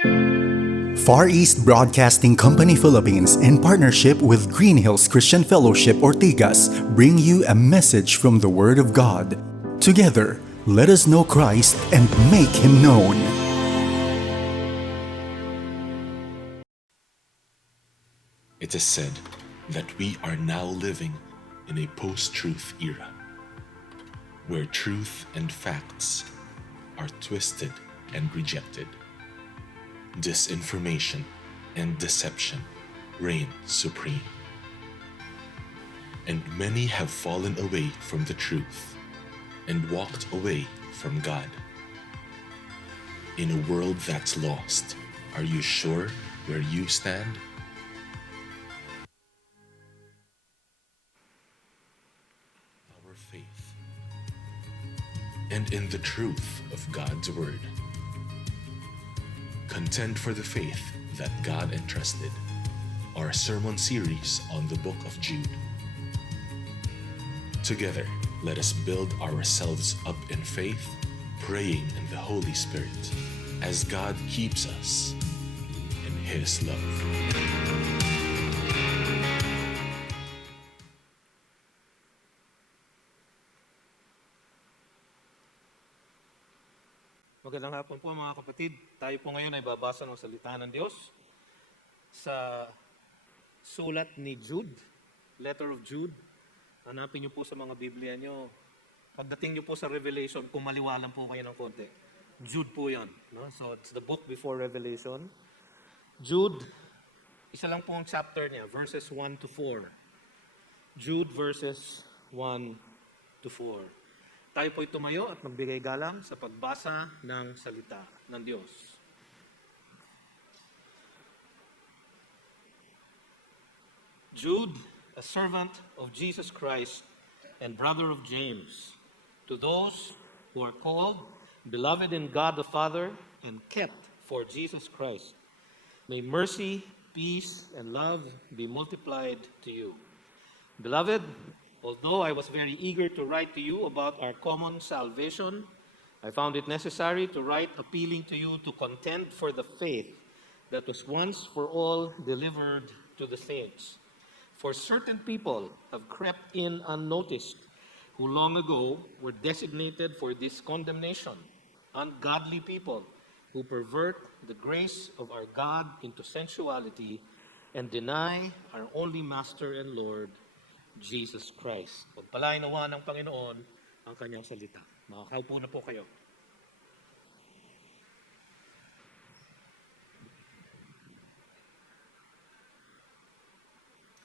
Far East Broadcasting Company Philippines, in partnership with Green Hills Christian Fellowship Ortigas, bring you a message from the Word of God. Together, let us know Christ and make Him known. It is said that we are now living in a post-truth era, where truth and facts are twisted and rejected. Disinformation and deception reign supreme. And many have fallen away from the truth and walked away from God. In a world that's lost, are you sure where you stand? Our faith and in the truth of God's Word. Contend for the faith that God entrusted, our sermon series on the book of Jude. Together, let us build ourselves up in faith, praying in the Holy Spirit as God keeps us in His love. Magandang hapon po mga kapatid. Tayo po ngayon ay babasa ng salita ng Diyos sa sulat ni Jude, letter of Jude. Hanapin niyo po sa mga Biblia niyo. Pagdating niyo po sa Revelation, kumaliwalan po kayo ng konti. Jude po yan. No? So it's the book before Revelation. Jude, isa lang po ang chapter niya, verses 1 to 4. Jude verses 1 to 4. Tayo po'y tumayo at magbigay galang sa pagbasa ng salita ng Diyos. Jude, a servant of Jesus Christ and brother of James, to those who are called, beloved in God the Father, and kept for Jesus Christ, may mercy, peace, and love be multiplied to you. Beloved, although I was very eager to write to you about our common salvation, I found it necessary to write appealing to you to contend for the faith that was once for all delivered to the saints. For certain people have crept in unnoticed, who long ago were designated for this condemnation, ungodly people who pervert the grace of our God into sensuality and deny our only Master and Lord, Jesus Christ. Pagpalain nawa ng Panginoon ang kanyang salita. Makakaupo na po kayo.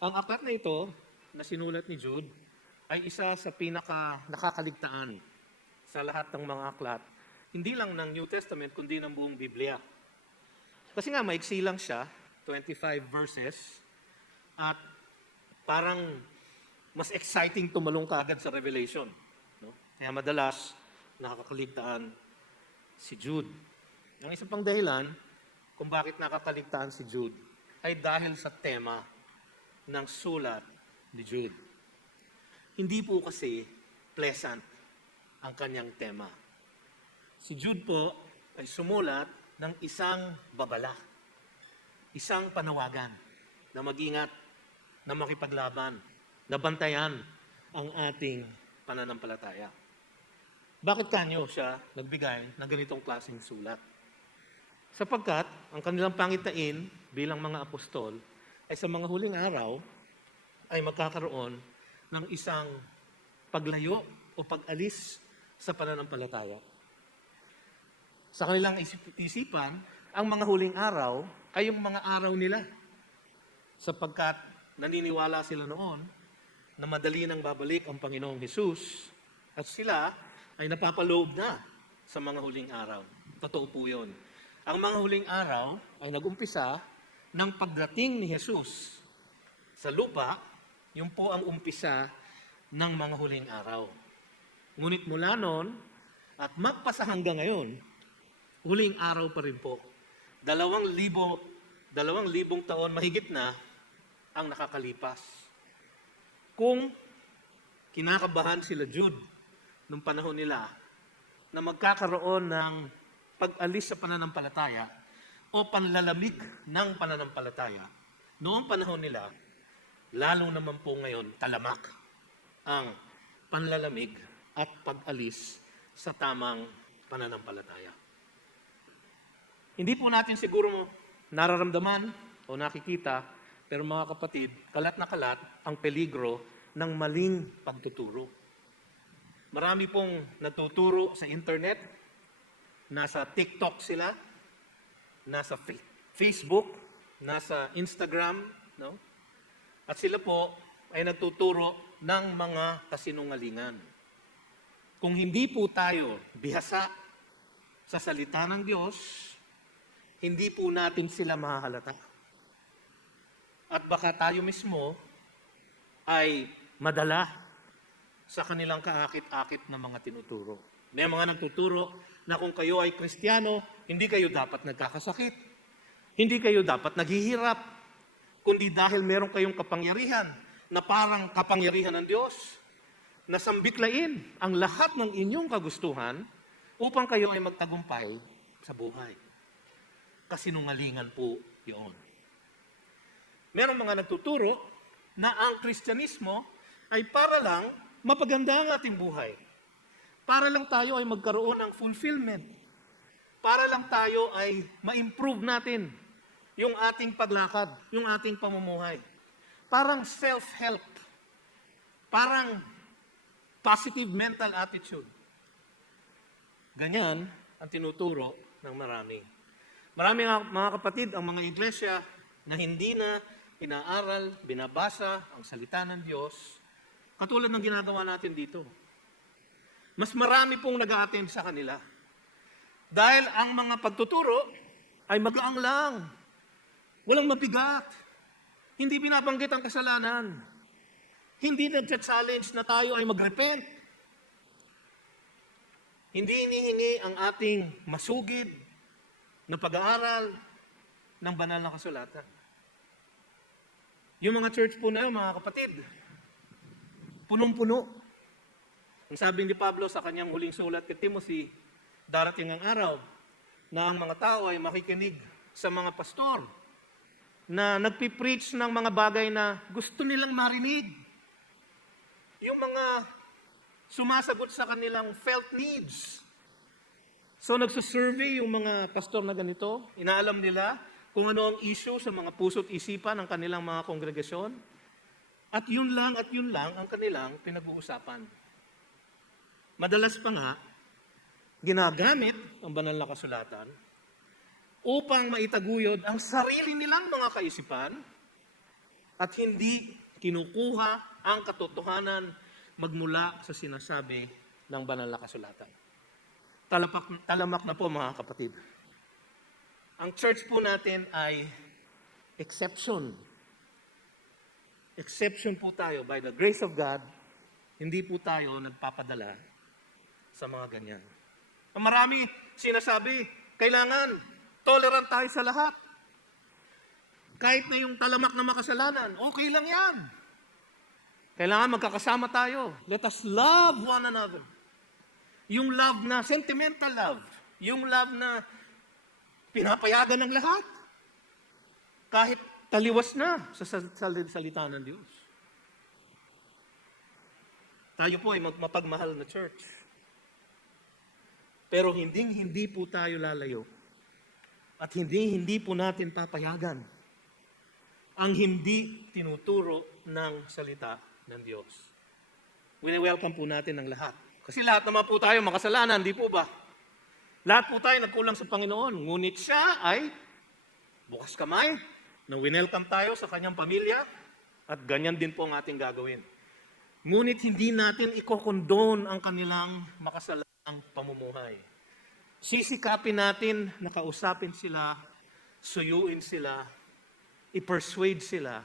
Ang aklat na ito, na sinulat ni Jude, ay isa sa pinaka-nakakaligtaan sa lahat ng mga aklat. Hindi lang ng New Testament, kundi ng buong Biblia. Kasi nga, maiksi lang siya, 25 verses, at parang mas exciting tumalong kaagad sa Revelation. No? Kaya madalas, nakakaligtaan si Jude. Ang isang pang dahilan kung bakit nakakaligtaan si Jude ay dahil sa tema ng sulat ni Jude. Hindi po kasi pleasant ang kanyang tema. Si Jude po ay sumulat ng isang babala, isang panawagan na mag-ingat, na makipaglaban, na bantayan ang ating pananampalataya. Bakit kanyo siya nagbigay ng ganitong klaseng sulat? Sapagkat ang kanilang pangitain bilang mga apostol ay sa mga huling araw ay magkakaroon ng isang paglayo o pag-alis sa pananampalataya. Sa kanilang isipan, ang mga huling araw ay yung mga araw nila. Sapagkat naniniwala sila noon na madali nang babalik ang Panginoong Hesus at sila ay napapaloob na sa mga huling araw. Totoo po yun. Ang mga huling araw ay nag-umpisa ng pagdating ni Hesus sa lupa, yun po ang umpisa ng mga huling araw. Ngunit mula noon at magpasa hanggang ngayon, huling araw pa rin po. 2,000 taon mahigit na ang nakakalipas. Kung kinakabahan sila Jude nung panahon nila na magkakaroon ng pag-alis sa pananampalataya o panlalamig ng pananampalataya, noong panahon nila, lalo naman po ngayon, talamak ang panlalamig at pag-alis sa tamang pananampalataya. Hindi po natin siguro nararamdaman o nakikita, pero mga kapatid, kalat na kalat ang peligro ng maling pagtuturo. Marami pong natuturo sa internet, nasa TikTok sila, nasa Facebook, nasa Instagram, no? At sila po ay nagtuturo ng mga kasinungalingan. Kung hindi po tayo bihasa sa salita ng Diyos, hindi po natin sila mahahalata. At baka tayo mismo ay madala sa kanilang kaakit-akit na mga tinuturo. May mga nagtuturo na kung kayo ay Kristiyano, hindi kayo dapat nagkakasakit. Hindi kayo dapat naghihirap. Kundi dahil meron kayong kapangyarihan na parang kapangyarihan ng Diyos, na sambiklain ang lahat ng inyong kagustuhan upang kayo ay magtagumpay sa buhay. Kasinungalingan po yun. Meron mga nagtuturo na ang Kristyanismo ay para lang mapaganda ang ating buhay. Para lang tayo ay magkaroon ng fulfillment. Para lang tayo ay ma-improve natin yung ating paglakad, yung ating pamumuhay. Parang self-help. Parang positive mental attitude. Ganyan ang tinuturo ng marami. Marami mga kapatid, ang mga iglesia na hindi na inaaral, binabasa ang salita ng Diyos, katulad ng ginagawa natin dito. Mas marami pong nag-a-attend sa kanila. Dahil ang mga pagtuturo ay magaang lang. Walang mabigat. Hindi binabanggit ang kasalanan. Hindi nag-challenge na tayo ay mag-repent. Hindi inihingi ang ating masugid na pag-aaral ng banal na kasulatan. Yung mga church po na yun, mga kapatid, punong-puno. Ang sabi ni Pablo sa kanyang huling sulat kay Timothy, darating ang araw na ang mga tao ay makikinig sa mga pastor na nagpipreach ng mga bagay na gusto nilang marinig. Yung mga sumasagot sa kanilang felt needs. So nagsusurvey yung mga pastor na ganito, inaalam nila kung ano ang issue sa mga puso't isipan ng kanilang mga kongregasyon. At yun lang ang kanilang pinag-uusapan. Madalas pa nga, ginagamit ang banal na kasulatan upang maitaguyod ang sarili nilang mga kaisipan at hindi kinukuha ang katotohanan magmula sa sinasabi ng banal na kasulatan. Talamak na po mga kapatid. Ang church po natin ay exception. Exception po tayo by the grace of God. Hindi po tayo nagpapadala sa mga ganyan. Marami sinasabi, kailangan tolerant tayo sa lahat. Kahit na yung talamak na makasalanan, okay lang yan. Kailangan magkakasama tayo. Let us love one another. Yung love na sentimental love. Yung love na pinapayagan ng lahat. Kahit taliwas na sa salita ng Diyos. Tayo po ay mapagmahal na church. Pero hindi po tayo lalayo. At hindi po natin papayagan ang hindi tinuturo ng salita ng Diyos. Wini-welcome po natin ang lahat. Kasi lahat naman po tayo makasalanan, di po ba? Lahat po tayo nagkulang sa Panginoon. Ngunit siya ay bukas kamay na winelcome tayo sa kanyang pamilya at ganyan din po ang ating gagawin. Ngunit hindi natin ikokondon ang kanilang makasalanang pamumuhay. Sisikapin natin na kausapin sila, suyuin sila, i-persuade sila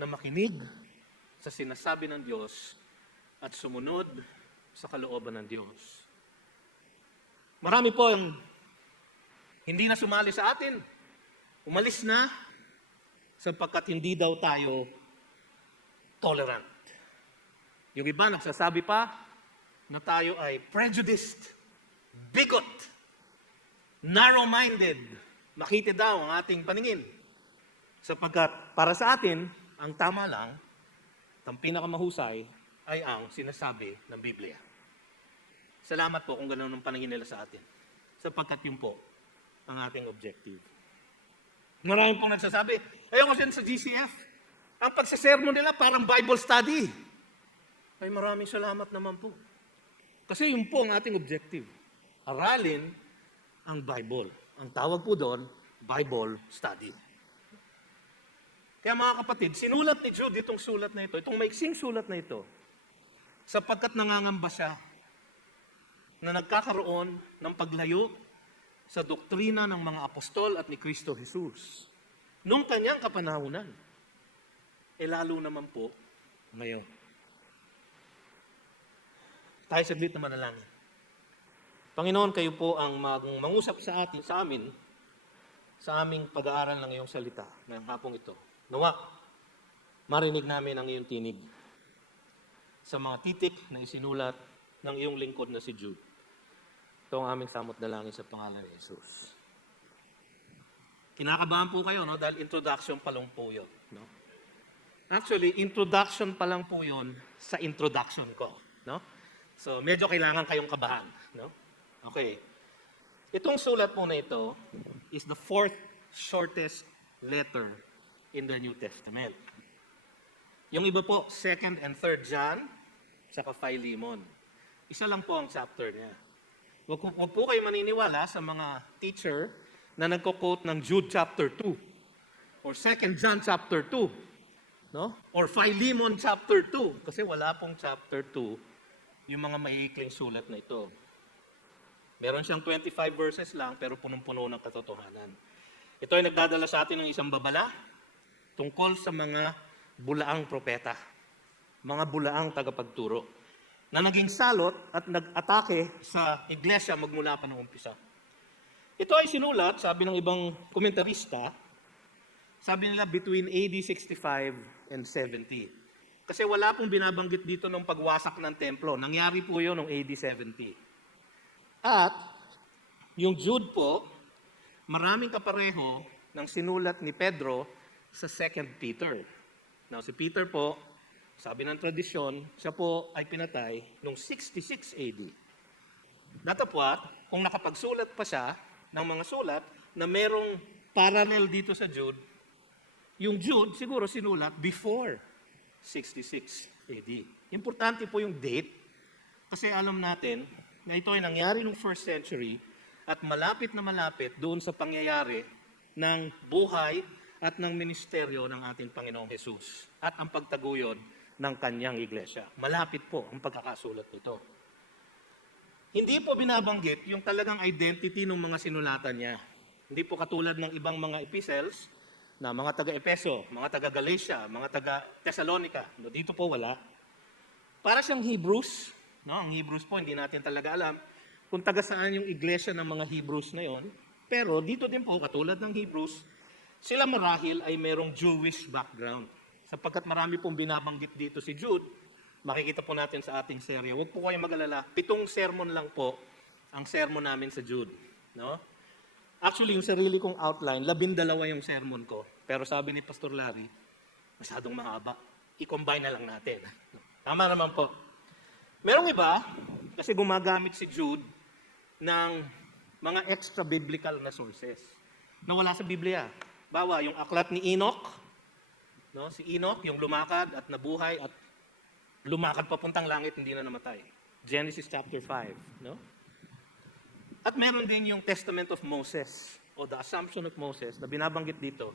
na makinig sa sinasabi ng Diyos at sumunod sa kalooban ng Diyos. Marami po ang hindi na sumali sa atin. Umalis na sapagkat hindi daw tayo tolerant. Yung iba nagsasabi pa na tayo ay prejudiced, bigot, narrow-minded, makita daw ang ating paningin. Sapagkat para sa atin, ang tama lang, ang pinakamahusay ay ang sinasabi ng Biblia. Salamat po kung ganoon ang paningin nila sa atin. Sapagkat yun po ang ating objective. Maraming pong nagsasabi, ayoko siya sa GCF. Ang pagsasermon nila parang Bible study. Ay maraming salamat naman po. Kasi yun po ang ating objective. Aralin ang Bible. Ang tawag po doon, Bible study. Kaya mga kapatid, sinulat ni Jude itong sulat na ito, itong maiksing sulat na ito, sapagkat nangangamba siya na nagkakaroon ng paglayo sa doktrina ng mga apostol at ni Kristo Jesus. Nung kanyang kapanahunan, lalo naman po ngayon. Tayo saglit na manalangin. Panginoon, kayo po ang mangusap sa amin, sa aming pag-aaral ng iyong salita ngayong hapong ito. Nawa, marinig namin ang iyong tinig sa mga titik na isinulat ng iyong lingkod na si Jude. Ito ang aming samot dalangin sa pangalan ni Jesus. Kinakabahan po kayo, no? Dahil introduction pa lang po yun. No? Actually, introduction pa lang po yun sa introduction ko. No? So, medyo kailangan kayong kabahan. No? Okay. Itong sulat po na ito is the fourth shortest letter in the New Testament. Yung iba po, 2nd and 3rd John, saka Philemon. Isa lang po ang chapter niya. Huwag po kayo maniniwala sa mga teacher na nagko-quote ng Jude chapter 2 or 2nd John chapter 2, no? Or Philemon chapter 2 kasi wala pong chapter 2 yung mga maiikling sulat na ito. Meron siyang 25 verses lang pero punong-puno ng katotohanan. Ito ay nagdadala sa atin ng isang babala tungkol sa mga bulaang propeta, mga bulaang tagapagturo, na naging salot at nag-atake sa iglesia magmula pa noong umpisa. Ito ay sinulat, sabi ng ibang komentarista, sabi nila between AD 65 and 70. Kasi wala pong binabanggit dito ng pagwasak ng templo. Nangyari po yun noong AD 70. At yung Jude po, maraming kapareho ng sinulat ni Pedro sa 2 Peter. Now, si Peter po, sabi ng tradisyon, siya po ay pinatay noong 66 AD. Datapwat, kung nakapagsulat pa siya ng mga sulat na merong parallel dito sa Jude, yung Jude siguro sinulat before 66 AD. Importante po yung date kasi alam natin na ito ay nangyari noong 1st century at malapit na malapit doon sa pangyayari ng buhay at ng ministeryo ng ating Panginoong Jesus at ang pagtaguyod ng kanyang iglesia. Malapit po ang pagkakasulat nito. Hindi po binabanggit yung talagang identity ng mga sinulatan niya. Hindi po katulad ng ibang mga epistles na mga taga-Epeso, mga taga-Galatia, mga taga-Thessalonica. No, dito po wala. Para siyang Hebrews. No? Ang Hebrews po, hindi natin talaga alam kung taga saan yung iglesia ng mga Hebrews na yon. Pero dito din po, katulad ng Hebrews, sila marahil ay merong Jewish background. Sapagkat marami pong binabanggit dito si Jude, makikita po natin sa ating serye. Huwag po kayong mag-alala, 7 sermon lang po ang sermon namin sa Jude. No? Actually, yung sarili kong outline, 12 yung sermon ko. Pero sabi ni Pastor Larry, masyadong mahaba. I-combine na lang natin. Tama naman po. Merong iba, kasi gumagamit si Jude ng mga extra biblical na sources na wala sa Biblia. Bawa, yung aklat ni Enoch, no? Si Enoch, yung lumakad at nabuhay at lumakad papuntang langit, hindi na namatay. Genesis chapter 5. No? At meron din yung Testament of Moses o the Assumption of Moses na binabanggit dito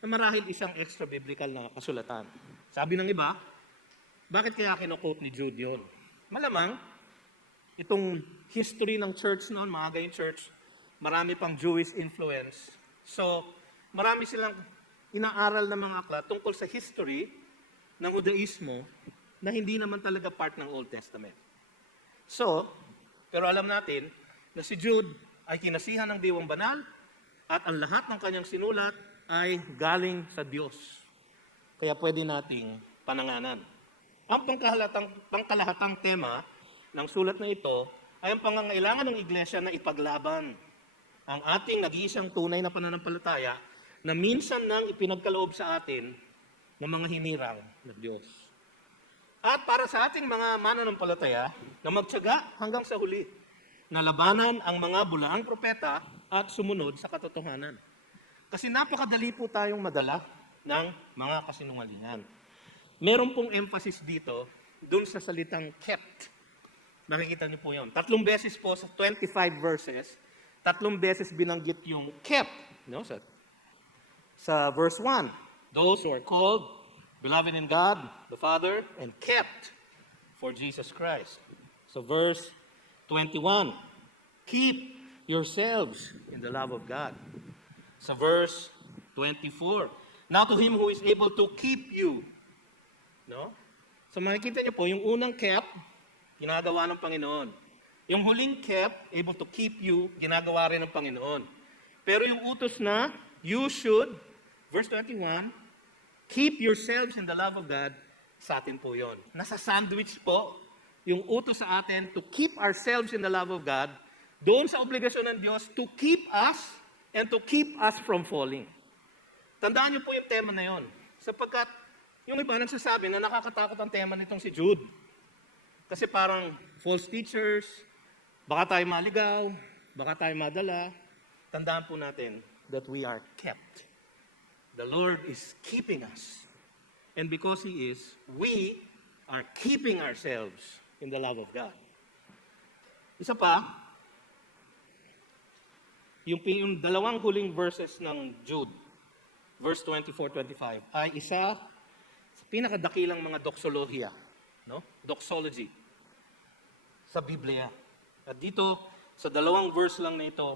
na marahil isang extra biblical na kasulatan. Sabi ng iba, bakit kaya kino-quote ni Jude yun? Malamang, itong history ng church noon, maaga yung church, marami pang Jewish influence. So, marami silang inaaral na mga aklat tungkol sa history ng Judaismo na hindi naman talaga part ng Old Testament. So, pero alam natin na si Jude ay kinasihan ng Diwang Banal at ang lahat ng kanyang sinulat ay galing sa Diyos. Kaya pwede nating pananganan. Ang pangkalahatang tema ng sulat na ito ay ang pangangailangan ng iglesia na ipaglaban ang ating nag-iisang tunay na pananampalataya na minsan nang ipinagkaloob sa atin ng mga hinirang ng Diyos. At para sa ating mga mananampalataya na magtiyaga hanggang sa huli, na labanan ang mga bulaang propeta at sumunod sa katotohanan. Kasi napakadali po tayong madala ng mga kasinungalingan. Meron pong emphasis dito dun sa salitang kept. Nakikita niyo po yun. 3 beses po sa 25 verses, 3 beses binanggit yung kept. No? Sa verse 1, those who are called, beloved in God, the Father, and kept for Jesus Christ. So verse 21, keep yourselves in the love of God. Sa verse 24, now to Him who is able to keep you. No? So makikita niyo po, yung unang kept, ginagawa ng Panginoon. Yung huling kept, able to keep you, ginagawa rin ng Panginoon. Pero yung utos na, you should, verse 21, keep yourselves in the love of God, sa atin po yon. Nasa sandwich po, yung utos sa atin to keep ourselves in the love of God, doon sa obligasyon ng Diyos to keep us and to keep us from falling. Tandaan niyo po yung tema na yon. Sapagkat yung iba nagsasabi na nakakatakot ang tema nitong si Jude. Kasi parang false teachers, baka tayo maligaw, baka tayo madala. Tandaan po natin that we are kept. The Lord is keeping us. And because He is, we are keeping ourselves in the love of God. Isa pa, yung dalawang huling verses ng Jude, verse 24-25, ay isa sa pinakadakilang mga doxologia, no? Doxology sa Biblia. At dito, sa dalawang verse lang na ito,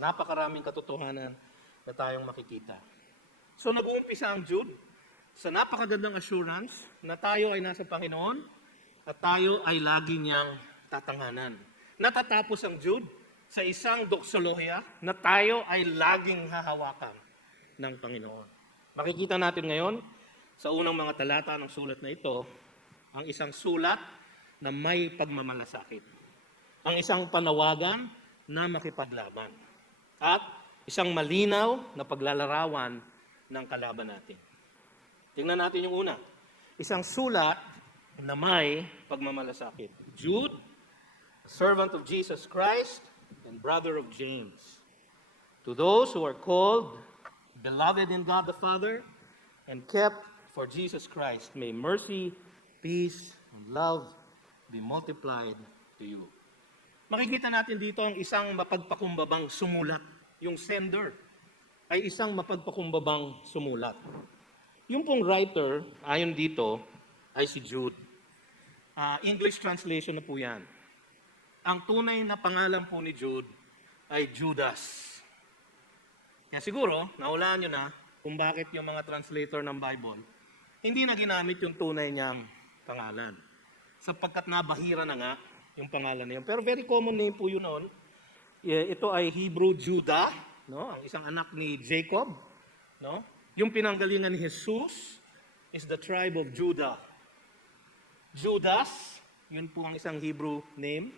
napakaraming katotohanan na tayong makikita. So nag-uumpisa ang Jude sa napakagandang assurance na tayo ay nasa Panginoon at tayo ay lagi niyang tatanghanan. Natatapos ang Jude sa isang doxologia na tayo ay laging hahawakan ng Panginoon. Makikita natin ngayon sa unang mga talata ng sulat na ito, ang isang sulat na may pagmamalasakit. Ang isang panawagan na makipaglaban. At isang malinaw na paglalarawan ng kalaban natin. Tingnan natin yung una. Isang sulat na may pagmamalasakit. Jude, servant of Jesus Christ and brother of James. To those who are called, beloved in God the Father, and kept for Jesus Christ, may mercy, peace, and love be multiplied to you. Makikita natin dito ang isang mapagpakumbabang sumulat. Yung sender ay isang mapagpakumbabang sumulat. Yung pong writer, ayon dito, ay si Jude. English translation na po yan. Ang tunay na pangalan po ni Jude ay Judas. Kaya siguro, naulaan nyo na kung bakit yung mga translator ng Bible hindi na ginamit yung tunay niyang pangalan. Sapagkat nabahira na nga yung pangalan niya. Pero very common name po yun noon. Ito ay Hebrew Judah, no? Ang isang anak ni Jacob. No? Yung pinanggalingan ni Jesus is the tribe of Judah. Judas, yun po ang isang Hebrew name.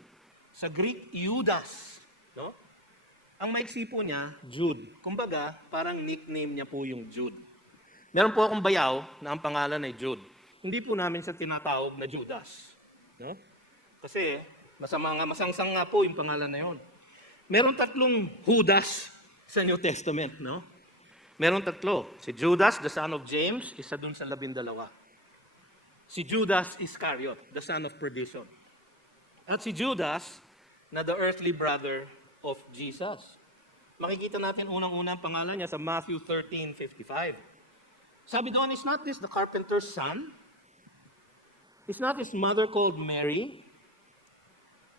Sa Greek, Judas. No? Ang maiksi po niya, Jude. Kumbaga, parang nickname niya po yung Jude. Meron po akong bayaw na ang pangalan ay Jude. Hindi po namin siya tinatawag na Judas. No? Kasi, masangsang nga po yung pangalan na yun. Meron 3 Judas sa New Testament. No? Meron 3. Si Judas, the son of James, isa dun sa 12. Si Judas Iscariot, the son of perdition. At si Judas, na the earthly brother of Jesus. Makikita natin unang-unang pangalan niya sa Matthew 13:55. Sabi doon, is not this the carpenter's son? Is not his mother called Mary?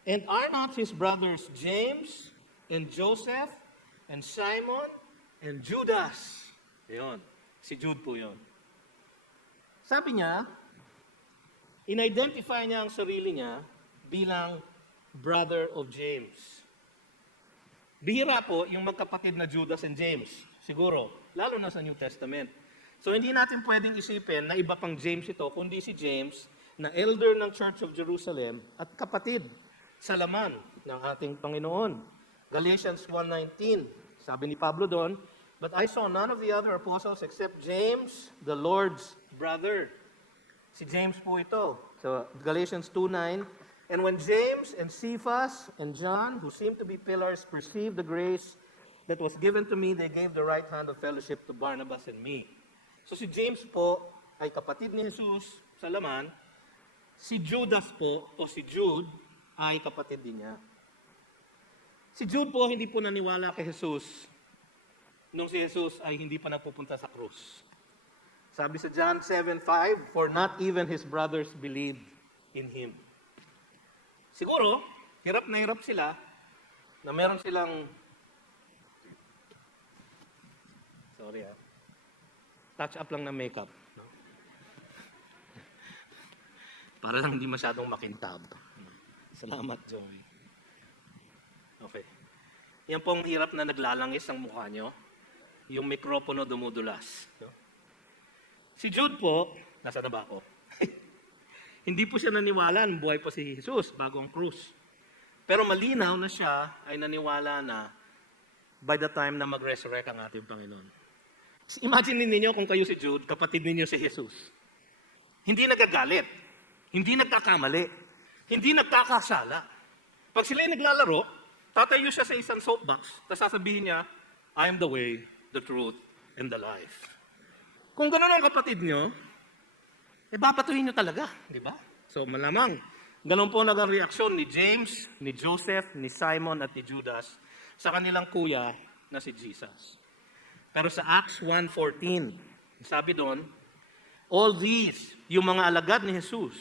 And are not his brothers James and Joseph and Simon and Judas? Yun. Si Jude po yun. Sabi niya, in-identify niya ang sarili niya bilang brother of James. Bihira po yung magkapatid na Judas and James. Siguro, lalo na sa New Testament. So hindi natin pwedeng isipin na iba pang James ito, kundi si James na elder ng Church of Jerusalem at kapatid sa laman ng ating Panginoon. Galatians 1:19, sabi ni Pablo doon, "But I saw none of the other apostles except James, the Lord's brother." Si James po ito. So Galatians 2:9, "And when James and Cephas and John, who seemed to be pillars, perceived the grace that was given to me, they gave the right hand of fellowship to Barnabas and me." So si James po ay kapatid ni Jesus sa laman. Si Judas po o si Jude ay kapatid din niya. Si Jude po hindi po naniwala kay Jesus nung si Jesus ay hindi pa nagpupunta sa krus. Sabi sa John 7:5, "For not even his brothers believed in him." Siguro, hirap na hirap sila na meron silang touch up lang na makeup. No? Para lang hindi masyadong makintab. Salamat, Joey. Okay. Yan pong hirap na naglalangis ang mukha nyo. Yung mikropono dumudulas. No? Si Jude po, nasa na ba ako? Hindi po siya naniwala na buhay pa si Jesus bago ang krus. Pero malinaw na siya ay naniwala na by the time na mag-resurrect ang ating Panginoon. Imagine ninyo kung kayo si Jude, kapatid ninyo si Jesus. Hindi nagagalit, hindi nagkakamali, hindi nagkakasala. Pag sila ay naglalaro, tatayo siya sa isang soapbox, tapos sasabihin niya, "I am the way, the truth, and the life." Kung gano'n ang kapatid nyo, babatuhin nyo talaga, di ba? So malamang, gano'n po naging reaksyon ni James, ni Joseph, ni Simon at ni Judas sa kanilang kuya na si Jesus. Pero sa Acts 1:14, sabi doon, all these, yung mga alagad ni Jesus,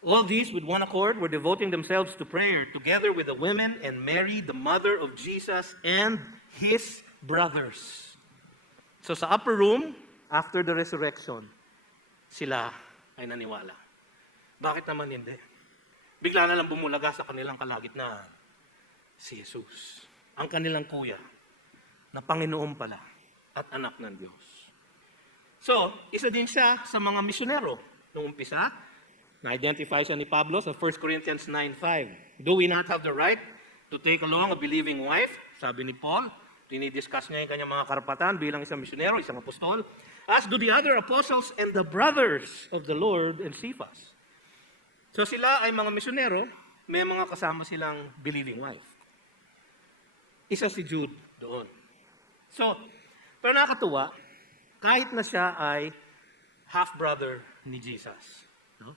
all these with one accord were devoting themselves to prayer together with the women and Mary, the mother of Jesus, and his brothers. So sa upper room, after the resurrection, sila ay naniwala. Bakit naman hindi? Bigla na lang bumulaga sa kanilang kalagitnaan si Jesus, ang kanilang kuya, na Panginoon pala at anak ng Diyos. So, isa din siya sa mga misyonero. Noong umpisa, na-identify siya ni Pablo sa 1 Corinthians 9:5. "Do we not have the right to take along a believing wife?" Sabi ni Paul, dinidiscuss niya yung kanyang mga karapatan bilang isang misyonero, isang apostol. "As do the other apostles and the brothers of the Lord and Cephas." So sila ay mga misyonero, may mga kasama silang believing wife. Isa si Jude doon. So, pero nakakatuwa, kahit na siya ay half-brother ni Jesus, no?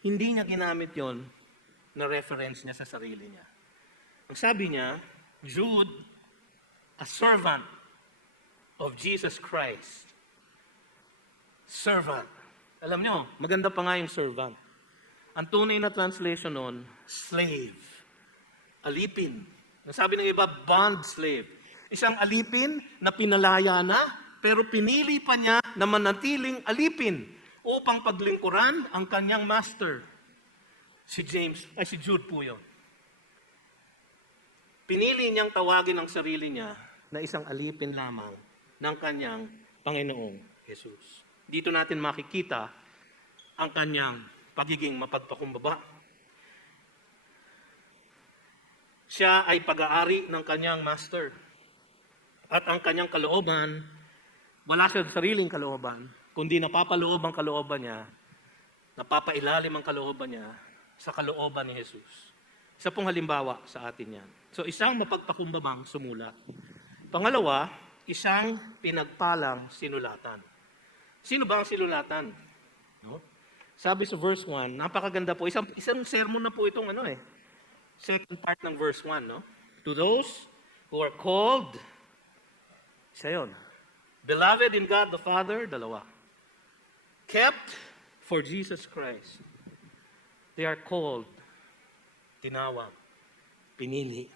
Hindi niya ginamit yon na reference niya sa sarili niya. Ang sabi niya, Jude, a servant of Jesus Christ. Servant. Alam niyo, maganda pa nga yung servant. Ang tunay na translation nun, slave. Alipin. Ang sabi ng iba, bond slave. Isang alipin na pinalaya na, pero pinili pa niya na manatiling alipin upang paglingkuran ang kanyang master. Si Jude po yun. Pinili niyang tawagin ang sarili niya na isang alipin lamang ng kanyang Panginoong Jesus. Dito natin makikita ang kanyang pagiging mapagpakumbaba. Siya ay pag-aari ng kanyang master. At ang kanyang kalooban, wala siya sa sariling kalooban, kundi napapaloob ang kalooban niya, napapailalim ang kalooban niya sa kalooban ni Jesus. Isa pong halimbawa sa atin yan. So isang mapagpakumbabang sumulat. Pangalawa, isang pinagpalang sinulatan. Sino ba ang sinulatan? No? Sabi sa verse 1, napakaganda po. Isang sermon na po itong second part ng verse 1. No? To those who are called, isa yun, beloved in God the Father, dalawa. Kept for Jesus Christ. They are called, tinawag, pinili.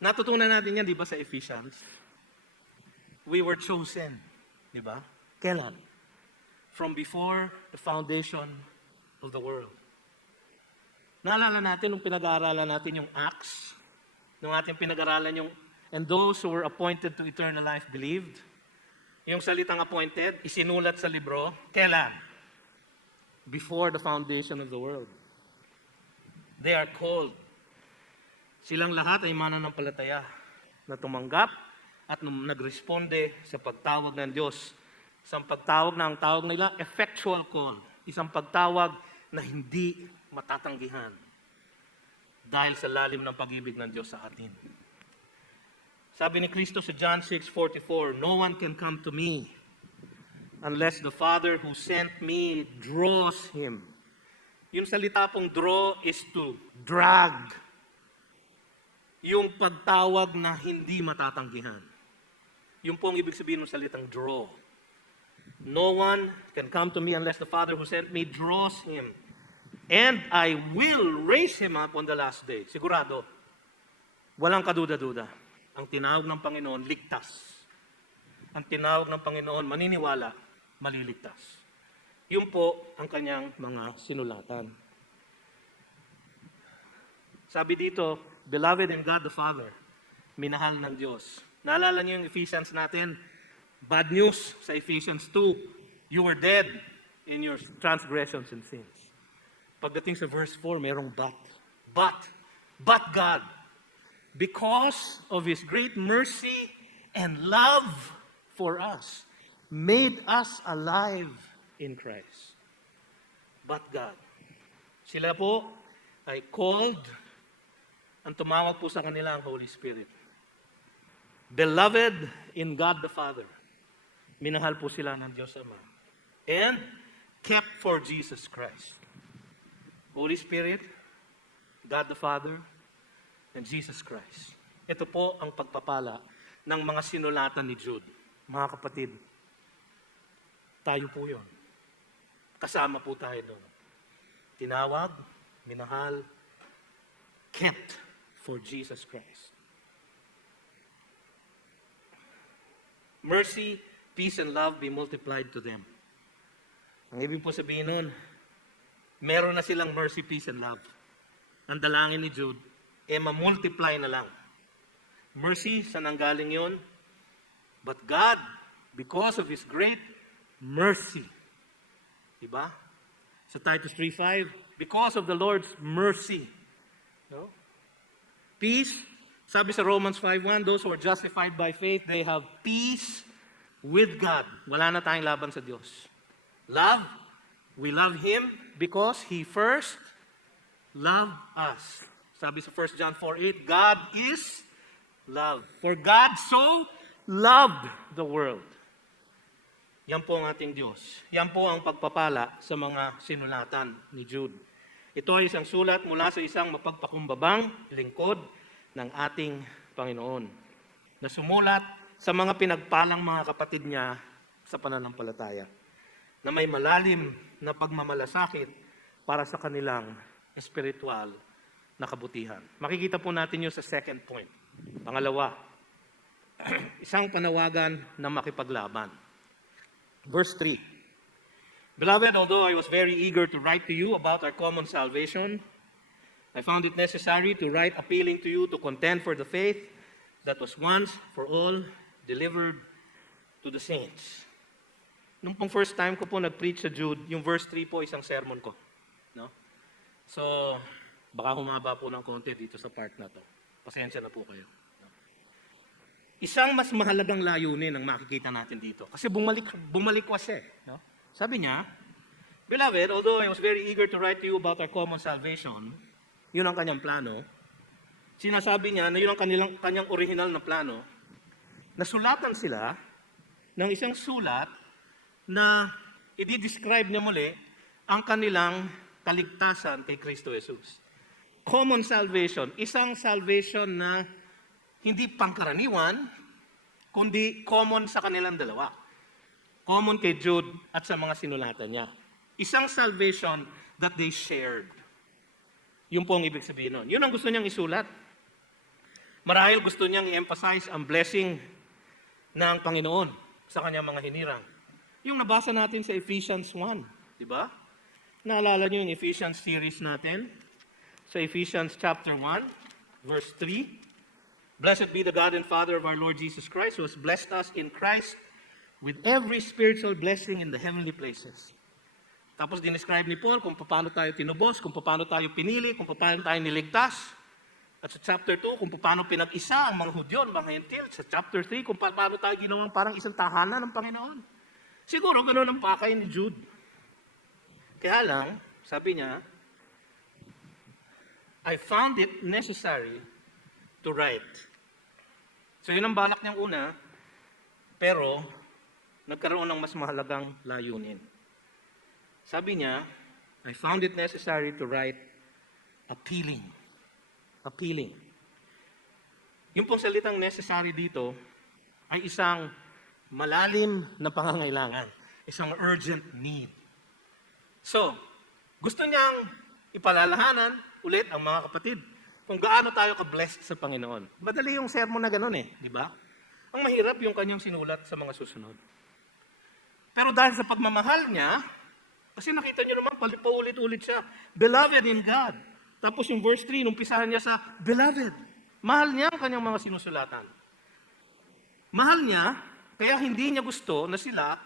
Natutunan natin yan, di ba, sa Ephesians? We were chosen, di ba? Kailan? From before the foundation of the world. Naalala natin nung pinag-aaralan natin yung Acts, nung ating pinag-aaralan yung and those who were appointed to eternal life believed. Yung salitang appointed, isinulat sa libro, kailan? Before the foundation of the world. They are called. Silang lahat ay mananampalataya na tumanggap at nagresponde sa pagtawag ng Diyos. Isang pagtawag na ang tawag nila, effectual call. Isang pagtawag na hindi matatanggihan dahil sa lalim ng pag-ibig ng Diyos sa atin. Sabi ni Kristo sa John 6:44, "No one can come to me unless the Father who sent me draws him." Yung salita pong draw is to drag. Yung pagtawag na hindi matatanggihan. Yung pong ibig sabihin ng salitang draw. No one can come to me unless the Father who sent me draws him. And I will raise him up on the last day. Sigurado. Walang kaduda-duda. Ang tinawag ng Panginoon, ligtas. Ang tinawag ng Panginoon, maniniwala, maliligtas. Yun po ang kanyang mga sinulatan. Sabi dito, Beloved in God the Father, minahal ng Diyos. Naalala niyo yung Ephesians natin? Bad news sa Ephesians 2. You were dead in your transgressions and sins. Pagdating sa verse 4, merong but. But God, because of His great mercy and love for us, made us alive in Christ. But God. Sila po ay called, ang tumawag po sa kanila ang Holy Spirit. Beloved in God the Father. Minahal po sila ng Diyos Ama. And kept for Jesus Christ. Holy Spirit, God the Father, and Jesus Christ. Ito po ang pagpapala ng mga sinulatan ni Jude. Mga kapatid, tayo po yun. Kasama po tayo doon. Tinawag, minahal, kept for Jesus Christ. Mercy, peace, and love be multiplied to them. Ang ibig po sabihin nun, meron na silang mercy, peace, and love. Ang dalangin ni Jude, ma-multiply na lang. Mercy, saan ang galing yun? But God, because of His great mercy. Diba? Sa Titus 3:5, because of the Lord's mercy. No? Peace, sabi sa Romans 5:1, those who are justified by faith, they have peace with God. Wala na tayong laban sa Diyos. Love, we love Him because He first loved us. Sabi sa 1 John 4:8, God is love. For God so loved the world. Yan po ang ating Diyos. Yan po ang pagpapala sa mga sinulatan ni Jude. Ito ay isang sulat mula sa isang mapagpakumbabang lingkod ng ating Panginoon na sumulat sa mga pinagpalang mga kapatid niya sa pananampalataya na may malalim na pagmamalasakit para sa kanilang espiritual na kabutihan. Makikita po natin yun sa second point. Pangalawa, isang panawagan na makipaglaban. Verse 3. Beloved, although I was very eager to write to you about our common salvation, I found it necessary to write appealing to you to contend for the faith that was once for all delivered to the saints. Nung pong first time ko po nag-preach sa Jude, yung verse 3 po isang sermon ko. No? So, baka humaba po ng konti dito sa part na to. Pasensya na po kayo. No? Isang mas mahalagang layunin ang makikita natin dito. Kasi bumalikwas eh. No? Sabi niya, Beloved, although I was very eager to write to you about our common salvation, yun ang kanyang plano. Sinasabi niya na yun ang kanyang original na plano. Nasulatan sila ng isang sulat na i-describe niya muli ang kanilang kaligtasan kay Kristo Jesus. Common salvation, isang salvation na hindi pangkaraniwan, kundi common sa kanilang dalawa. Common kay Jude at sa mga sinulatan niya. Isang salvation that they shared. Yun po ang ibig sabihin nun. Yun ang gusto niyang isulat. Marahil gusto niyang i-emphasize ang blessing ng Panginoon sa kanyang mga hinirang. Yung nabasa natin sa Ephesians 1, di ba? Naalala niyo yung Ephesians series natin? Sa Ephesians chapter 1, verse 3. Blessed be the God and Father of our Lord Jesus Christ, who has blessed us in Christ with every spiritual blessing in the heavenly places. Tapos dinescribe ni Paul kung paano tayo tinubos, kung paano tayo pinili, kung paano tayo niligtas. At sa chapter 2, kung paano pinag-isa ang mga Hudyo, ang mga Hentil. Sa chapter 3, kung paano tayo ginawang parang isang tahanan ng Panginoon. Siguro ganoon ang pakay ni Jude. Kaya lang, sabi niya, I found it necessary to write. So yun ang balak niyang una, pero nagkaroon ng mas mahalagang layunin. Sabi niya, I found it necessary to write appealing. Appealing. Yung pong salitang necessary dito ay isang malalim na pangangailangan, isang urgent need. So, gusto niyang ipalalahanan ulit ang mga kapatid kung gaano tayo ka-blessed sa Panginoon. Madali yung sermon na gano'n di ba? Ang mahirap yung kanyang sinulat sa mga susunod. Pero dahil sa pagmamahal niya, kasi nakita niyo naman, paulit-ulit siya, beloved in God. Tapos yung verse 3, numpisahan niya sa beloved. Mahal niya ang kanyang mga sinusulatan. Mahal niya, kaya hindi niya gusto na sila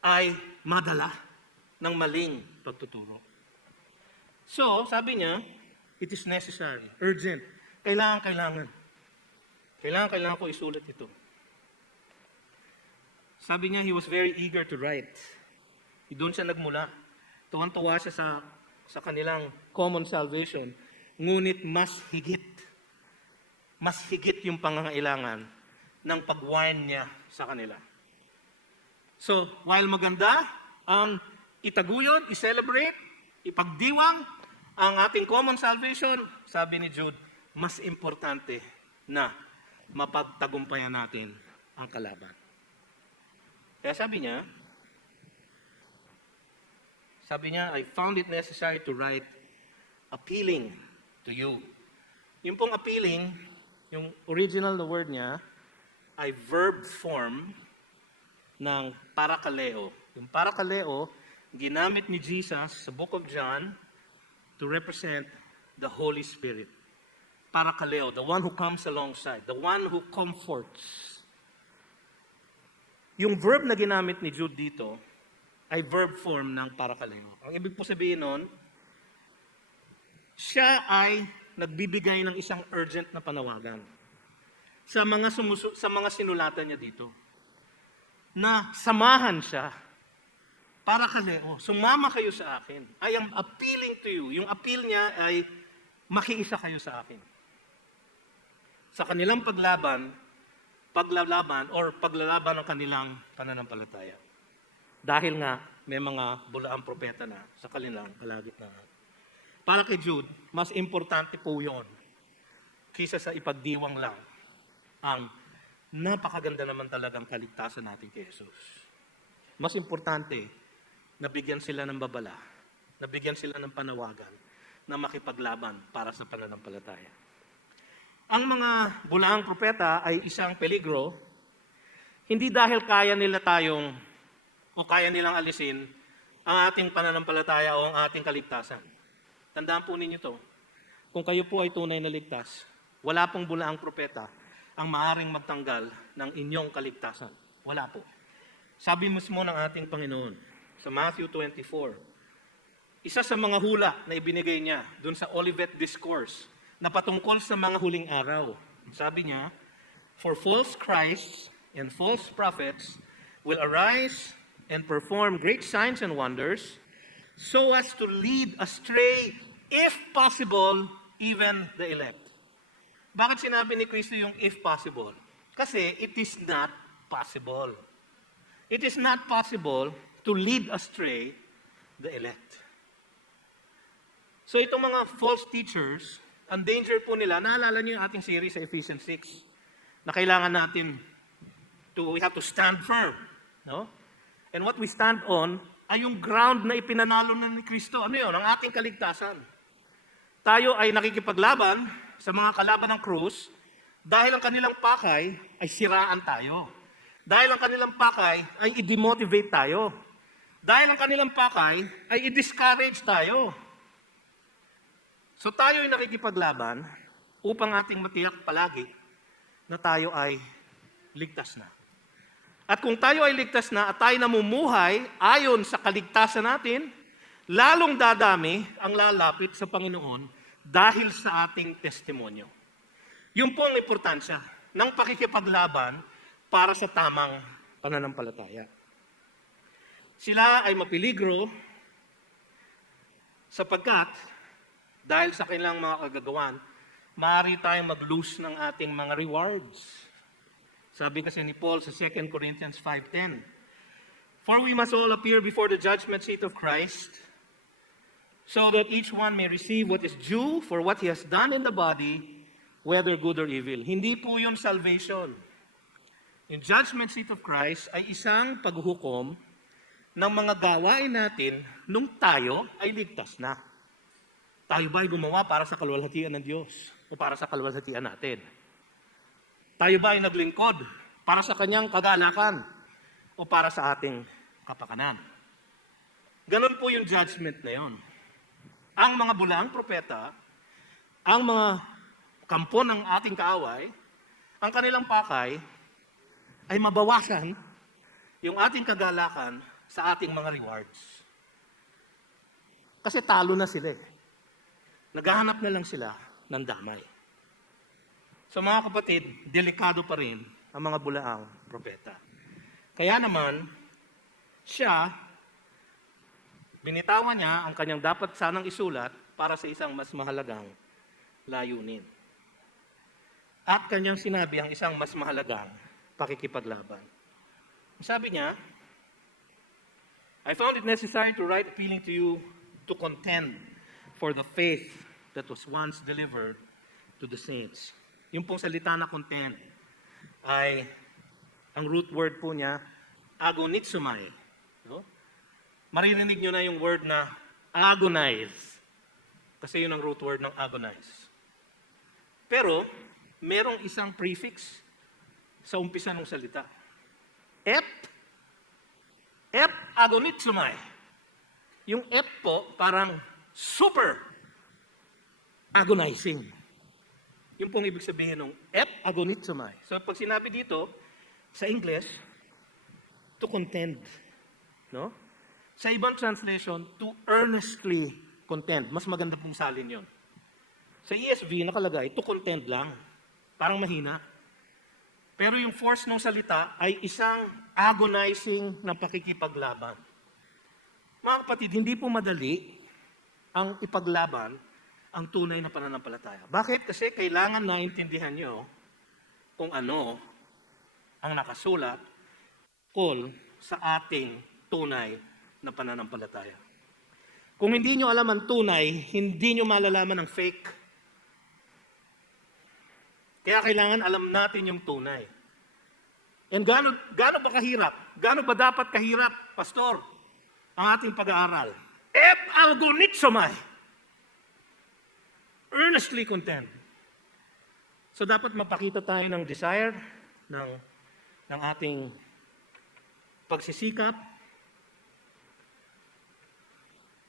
ay madala ng maling pagtuturo. So, sabi niya, it is necessary, urgent. Kailangan ko isulat ito. Sabi niya, he was very eager to write. Doon siya nagmula. Tuwan-tuwa siya sa kanilang common salvation. Ngunit mas higit yung pangangailangan ng pag-warn niya sa kanila. So, while maganda ang itaguyod, i-celebrate, ipagdiwang ang ating common salvation, sabi ni Jude, mas importante na mapagtagumpayan natin ang kalaban. Kaya sabi niya, I found it necessary to write appealing to you. Yung pong appealing, yung original na word niya, ay verb form ng parakaleo. Yung parakaleo, ginamit ni Jesus sa Book of John to represent the Holy Spirit. Parakaleo, the one who comes alongside, the one who comforts. Yung verb na ginamit ni Jude dito ay verb form ng parakaleo. Ang ibig po sabihin nun, siya ay nagbibigay ng isang urgent na panawagan sa mga sinulatan niya dito. Na samahan siya. Parakaleo, sumama kayo sa akin. I am appealing to you. Yung appeal niya ay makiisa kayo sa akin. Sa kanilang paglalaban ng kanilang pananampalataya. Dahil nga, may mga bulaang propeta na sa kanilang kalagitnaan. Para kay Jude, mas importante po yun kaysa sa ipagdiwang lang ang napakaganda naman talagang kaligtasan natin kay Jesus. Mas importante, nabigyan sila ng babala, nabigyan sila ng panawagan na makipaglaban para sa pananampalataya. Ang mga bulaang propeta ay isang peligro, hindi dahil kaya nilang alisin ang ating pananampalataya o ang ating kaligtasan. Tandaan po ninyo to, kung kayo po ay tunay na ligtas, wala pong bulaang propeta ang maaaring magtanggal ng inyong kaligtasan. Wala po. Sabi mismo ng ating Panginoon sa Matthew 24, isa sa mga hula na ibinigay niya dun sa Olivet Discourse na patungkol sa mga huling araw. Sabi niya, for false Christs and false prophets will arise and perform great signs and wonders so as to lead astray, if possible, even the elect. Bakit sinabi ni Kristo yung if possible? Kasi it is not possible. It is not possible to lead astray the elect. So itong mga false teachers, ang danger po nila, naalala niyo yung ating series sa Ephesians 6, na kailangan natin we have to stand firm. No? And what we stand on ay yung ground na ipinanalo na ni Kristo. Ano yun? Ang ating kaligtasan. Tayo ay nakikipaglaban sa mga kalaban ng krus dahil ang kanilang pakay ay siraan tayo. Dahil ang kanilang pakay ay i-demotivate tayo. Dahil ang kanilang pakay ay i-discourage tayo. So tayo ay nakikipaglaban upang ating matiyak palagi na tayo ay ligtas na. At kung tayo ay ligtas na at tayo namumuhay ayon sa kaligtasan natin, lalong dadami ang lalapit sa Panginoon dahil sa ating testimonyo. Yun po ang importansya ng pakikipaglaban para sa tamang pananampalataya. Sila ay mapiligro sapagkat dahil sa kanilang mga kagagawan, maaari tayong mag-lose ng ating mga rewards. Sabi kasi ni Paul sa 2 Corinthians 5:10, "For we must all appear before the judgment seat of Christ, so that each one may receive what is due for what he has done in the body, whether good or evil." Hindi po yun salvation. Yung judgment seat of Christ ay isang paghuhukom ng mga gawain natin nung tayo ay ligtas na. Tayo ba ay gumawa para sa kaluwalhatian ng Diyos o para sa kaluwalhatian natin? Tayo ba ay naglingkod para sa kanyang kagalakan o para sa ating kapakanan? Ganon po yung judgment na yon. Ang mga bulaang propeta, ang mga kampo ng ating kaaway, ang kanilang pakay ay mabawasan yung ating kagalakan sa ating mga rewards. Kasi talo na sila. Naghahanap na lang sila ng damay. So mga kapatid, delikado pa rin ang mga bulaang propeta. Kaya naman, siya, binitawan niya ang kanyang dapat sanang isulat para sa isang mas mahalagang layunin. At kanyang sinabi ang isang mas mahalagang pakikipaglaban. Sabi niya, "I found it necessary to write appealing to you to contend for the faith that was once delivered to the saints." Yung pong salita na contend ay, ang root word po niya, agonizomai. No? Maririnig nyo na yung word na agonize. Kasi yun ang root word ng agonize. Pero, merong isang prefix sa umpisa ng salita. Ep agonizomai. Yung ep po, parang super agonizing. Yung pong ibig sabihin ng ep agonizomai. So, pag sinabi dito, sa English, to contend. No? Sa ibang translation, to earnestly contend. Mas maganda pong salin yun. Sa ESV, nakalagay, to contend lang. Parang mahina. Pero yung force ng salita ay isang agonizing na pakikipaglaban. Mga kapatid, hindi po madali ang ipaglaban ang tunay na pananampalataya. Bakit? Kasi kailangan naintindihan nyo kung ano ang nakasulat tungkol sa ating tunay na pananampalataya. Kung hindi nyo alam ang tunay, hindi nyo malalaman ang fake. Kaya kailangan alam natin yung tunay. And gaano ba kahirap? Gaano ba dapat kahirap, Pastor, ang ating pag-aaral? Ep agonizomai. Earnestly contend. So dapat mapakita tayo ng desire, ng ating pagsisikap,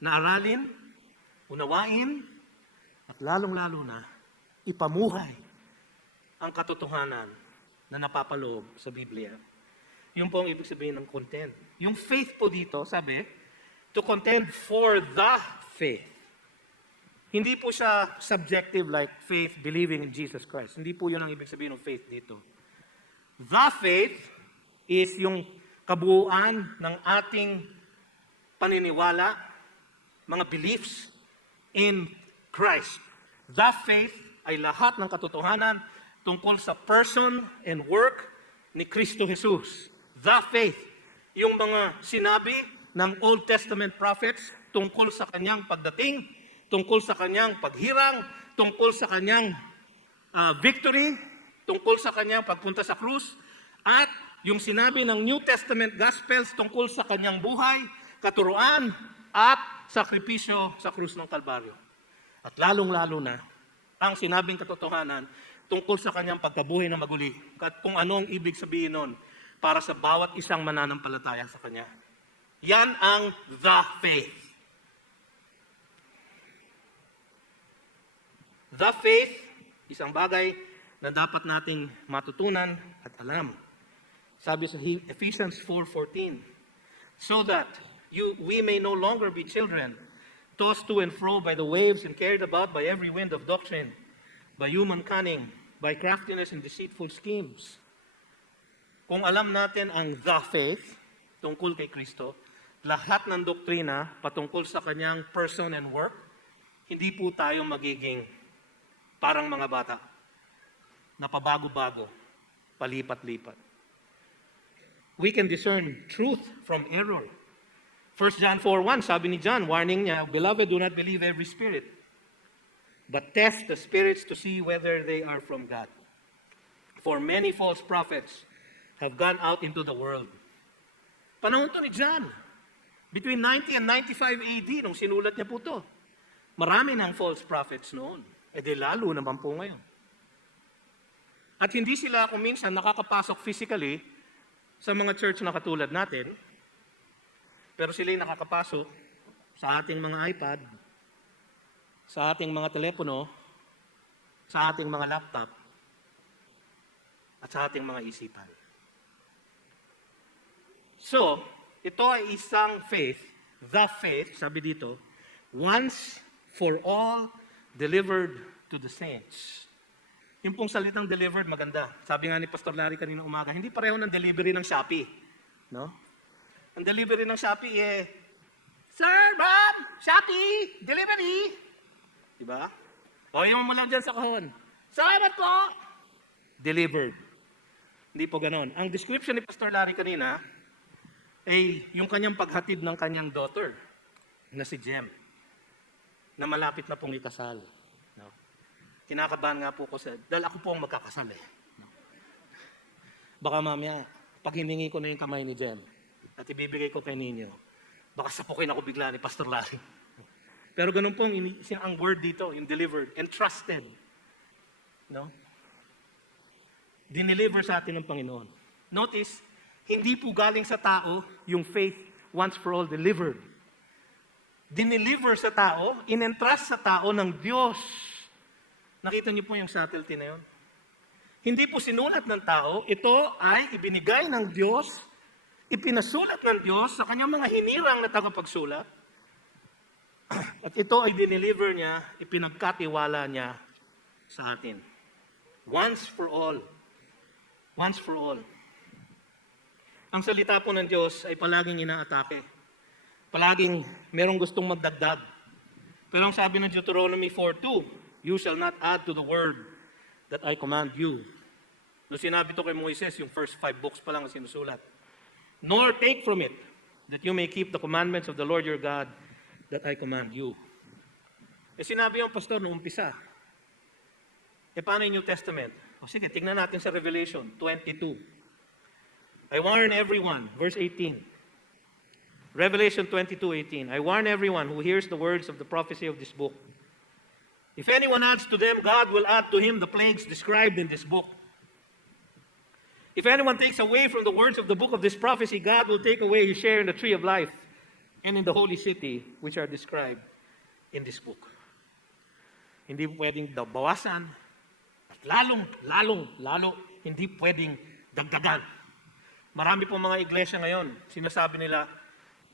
na aralin, unawain, at lalong-lalo na, ipamuhay ang katotohanan na napapaloob sa Biblia. Yun po ang ibig sabihin ng contend. Yung faith po dito, sabi, to contend for the faith. Hindi po siya subjective like faith, believing in Jesus Christ. Hindi po yun ang ibig sabihin ng faith dito. The faith is yung kabuuan ng ating paniniwala, mga beliefs in Christ. The faith ay lahat ng katotohanan tungkol sa person and work ni Kristo Jesus. The faith, yung mga sinabi ng Old Testament prophets tungkol sa kanyang pagdating, tungkol sa kanyang paghirang, tungkol sa kanyang victory, tungkol sa kanyang pagpunta sa krus, at yung sinabi ng New Testament Gospels tungkol sa kanyang buhay, katuruan, at sakripisyo sa krus ng Kalbaryo. At lalong-lalo na, ang sinabing katotohanan tungkol sa kanyang pagkabuhay na maguli at kung ano ang ibig sabihin nun para sa bawat isang mananampalataya sa kanya. Yan ang the faith. The faith, isang bagay na dapat nating matutunan at alam. Sabi sa Ephesians 4:14, so that we may no longer be children, tossed to and fro by the waves and carried about by every wind of doctrine, by human cunning, by craftiness and deceitful schemes. Kung alam natin ang the faith tungkol kay Kristo, lahat ng doktrina patungkol sa kanyang person and work, hindi po tayo magiging parang mga bata na pabago-bago, palipat-lipat. We can discern truth from error. 1 John 4:1, sabi ni John, warning niya, Beloved, do not believe every spirit, but test the spirits to see whether they are from God. For many false prophets have gone out into the world. Panahon to ni John. Between 90 and 95 AD, nung sinulat niya po to. Marami ng false prophets noon. E di lalo naman po ngayon. At hindi sila kung minsan nakakapasok physically sa mga church na katulad natin, pero sila yung nakakapasok sa ating mga iPad, sa ating mga telepono, sa ating mga laptop, at sa ating mga isipan. So, ito ay isang faith, the faith, sabi dito, once for all delivered to the saints. Yung pong salitang delivered, maganda. Sabi nga ni Pastor Larry kanina umaga, hindi pareho ng delivery ng Shopee. No? Ang delivery ng Shopee Sir, Bob, Shopee, delivery. Diba? O yung mo lang dyan sa kahon. Salamat po! Delivered. Hindi po ganon. Ang description ni Pastor Larry kanina ay yung kanyang paghatid ng kanyang daughter na si Jem na malapit na pong ikasal. No? Kinakabahan nga po ko dahil ako po ang magkakasal No? Baka mamaya, pag hiningi ko na yung kamay ni Jem at ibibigay ko kay Ninyo, baka sapukin ako bigla ni Pastor Larry. Pero ganun po ang word dito, yung delivered, entrusted. No? Dineliver sa atin ng Panginoon. Notice, hindi po galing sa tao yung faith once for all delivered. Dineliver sa tao, inentrust sa tao ng Diyos. Nakita niyo po yung subtlety na yun? Hindi po sinulat ng tao, ito ay ibinigay ng Diyos, ipinasulat ng Diyos sa kanyang mga hinirang na tagapagsulat. At ito ay dineliver niya, ipinagkatiwala niya sa atin. Once for all. Once for all. Ang salita po ng Diyos ay palaging inaatake. Palaging merong gustong magdagdag. Pero ang sabi ng Deuteronomy 4:2, You shall not add to the word that I command you. No, sinabi to kay Moises, yung first 5 books pa lang ang sinusulat. Nor take from it, that you may keep the commandments of the Lord your God, that I command you. Eh sinabi yung pastor noong umpisa. Paano yung New Testament? O sige, tingnan natin sa Revelation 22. I warn everyone, verse 18. Revelation 22:18. I warn everyone who hears the words of the prophecy of this book. If anyone adds to them, God will add to him the plagues described in this book. If anyone takes away from the words of the book of this prophecy, God will take away his share in the tree of life and in the holy city, which are described in this book. Hindi pwedeng bawasan, at lalo, hindi pwedeng dagdagan. Marami pong mga iglesia ngayon, sinasabi nila,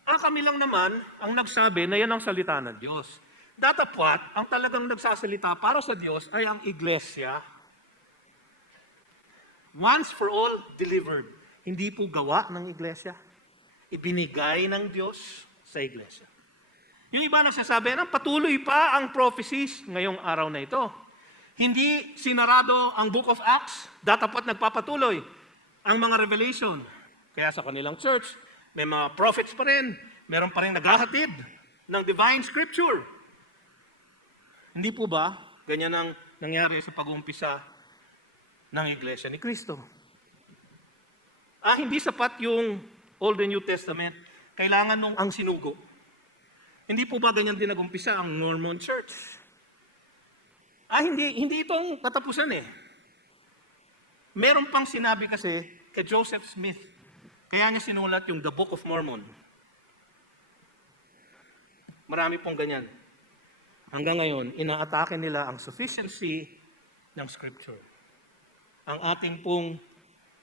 kami lang naman ang nagsabi na yan ang salita ng Diyos. Datapwat, ang talagang nagsasalita para sa Diyos ay ang iglesia. Once for all delivered. Hindi po gawa ng iglesia. Ibinigay ng Diyos sa iglesia. Yung iba nagsasabi, patuloy pa ang prophecies ngayong araw na ito. Hindi sinarado ang Book of Acts, datapat nagpapatuloy ang mga revelation. Kaya sa kanilang church, may mga prophets pa rin, meron pa rin naghahatid ng divine scripture. Hindi po ba ganyan ang nangyari sa pag-uumpisa ng Iglesia ni Kristo? Hindi sapat yung Old and New Testament. Kailangan nung ang sinugo. Hindi po ba ganyan din nag-umpisa ang Mormon Church? Hindi itong katapusan Meron pang sinabi kasi kay Joseph Smith. Kaya niya sinulat yung The Book of Mormon. Marami pong ganyan. Hanggang ngayon, inaatake nila ang sufficiency ng Scripture. Ang ating pong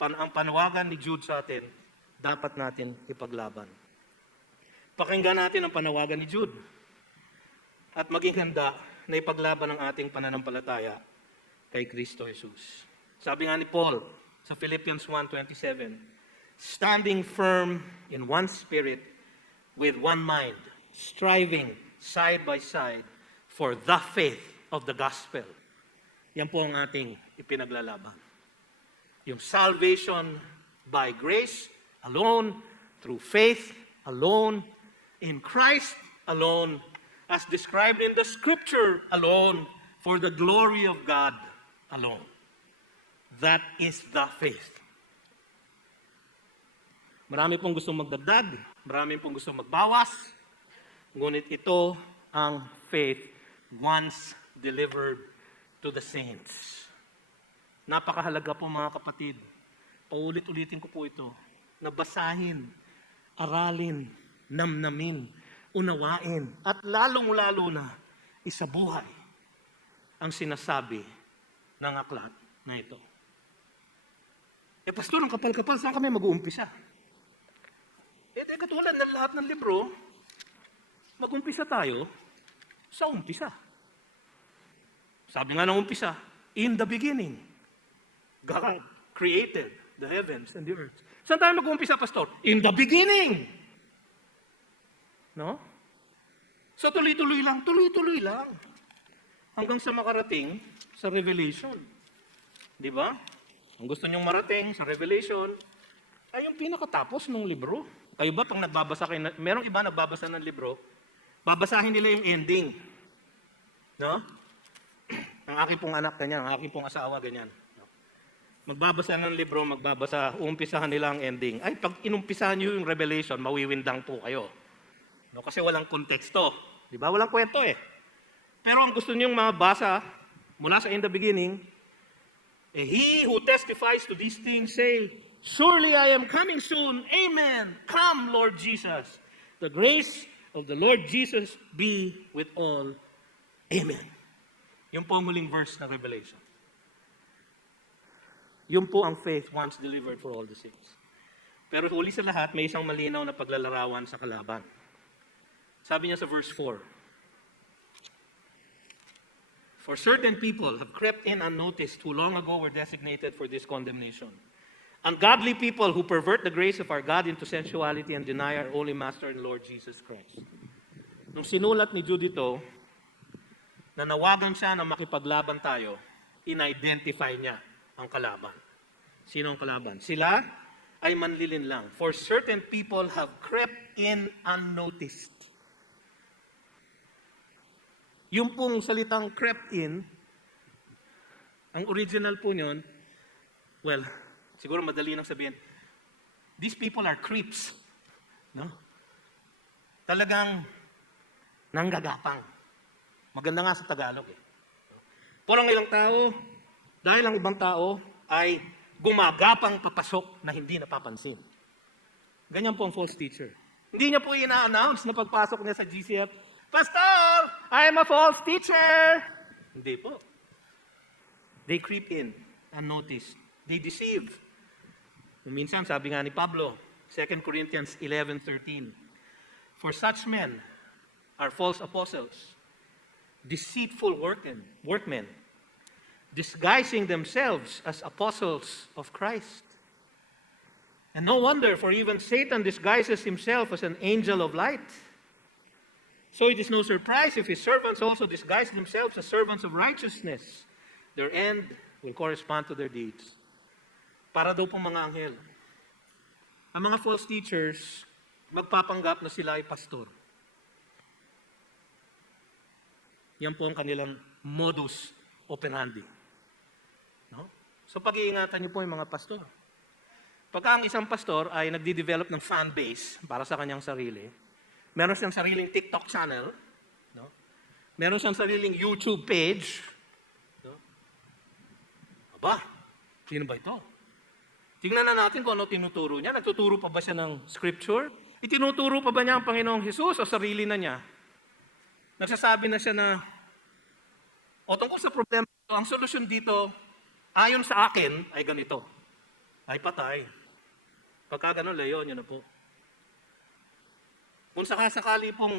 ang panawagan ni Jude sa atin, dapat natin ipaglaban. Pakinggan natin ang panawagan ni Jude. At maging handa na ipaglaban ang ating pananampalataya kay Kristo Jesus. Sabi nga ni Paul sa Philippians 1:27, standing firm in one spirit, with one mind, striving side by side for the faith of the gospel. Yan po ang ating ipinaglalaban. Yung salvation by grace alone, through faith alone, in Christ alone, as described in the Scripture alone, for the glory of God alone. That is the faith. Marami pong gustong magdagdag, marami pong gustong magbawas, ngunit ito ang faith once delivered to the saints. Napakahalaga po mga kapatid. Paulit-ulitin ko po ito. Nabasahin, aralin, namnamin, unawain, at lalong-lalo na isabuhay ang sinasabi ng aklat na ito. Pastor, ang kapal-kapal, saan kami mag-uumpisa? Katulad ng lahat ng libro, mag-umpisa tayo sa umpisa. Sabi nga ng umpisa, in the beginning, God created the heavens and the earth. Saan tayo mag-umpisa, Pastor? In the beginning! No? So tuloy-tuloy lang. Hanggang sa makarating sa Revelation. Di ba? Ang gusto nyong marating sa Revelation ay yung pinakatapos ng libro. Kayo ba pag nagbabasa kayo, merong iba nagbabasa ng libro, babasahin nila yung ending. No? Ang aking pong anak, ganyan. Ang aking pong asawa, ganyan. Magbabasa ng libro, uumpisahan nila ang ending. Ay, pag inumpisahan nyo yung Revelation, mawiwindang po kayo. No? Kasi walang konteksto. Di ba? Walang kwento eh. Pero ang gusto nyong mabasa mula sa in the beginning, he who testifies to these things say, surely I am coming soon. Amen. Come, Lord Jesus. The grace of the Lord Jesus be with all. Amen. Yung po ang huling verse ng Revelation. Yun po ang faith once delivered for all the saints. Pero huli sa lahat, may isang malinaw na paglalarawan sa kalaban. Sabi niya sa verse 4, for certain people have crept in unnoticed who long ago were designated for this condemnation. Ungodly people who pervert the grace of our God into sensuality and deny our only Master and Lord Jesus Christ. Nung sinulat ni Jude ito, nanawagan siya na makipaglaban tayo, in-identify niya ang kalaban. Sino ang kalaban? Sila ay manlilin lang. For certain people have crept in unnoticed. Yung pong salitang crept in, ang original po nyon, well, siguro madali nang sabihin, these people are creeps. No? Talagang nanggagapang. Maganda nga sa Tagalog eh. Pero ang ilang tao, dahil ang ibang tao ay gumagapang papasok na hindi napapansin. Ganyan po ang false teacher. Hindi niya po ina-announce na pagpasok niya sa GCF, Pastor, I am a false teacher. Hindi po. They creep in unnoticed. They deceive. Minsan, sabi nga ni Pablo, 2 Corinthians 11:13, for such men are false apostles, deceitful workmen, disguising themselves as apostles of Christ. And no wonder, for even Satan disguises himself as an angel of light. So it is no surprise if his servants also disguise themselves as servants of righteousness. Their end will correspond to their deeds. Para daw pong mga anghel. Ang mga false teachers, magpapanggap na sila ay pastor. Yan po ang kanilang modus operandi. No? So pag-iingatan niyo po yung mga pastor. Pagka ang isang pastor ay nagde-develop ng fan base para sa kanyang sarili, meron siyang sariling TikTok channel, no? Meron siyang sariling YouTube page. No? Aba, sino ba ito? Tingnan na natin kung ano tinuturo niya. Nagtuturo pa ba siya ng scripture? Itinuturo pa ba niya ang Panginoong Jesus o sarili na niya? Nagsasabi na siya na, o tungkol sa problema, ang solusyon dito, ayon sa akin, ay ganito. Ay patay. Pagka ganun, layo niyo na po. Kung sakasakali pong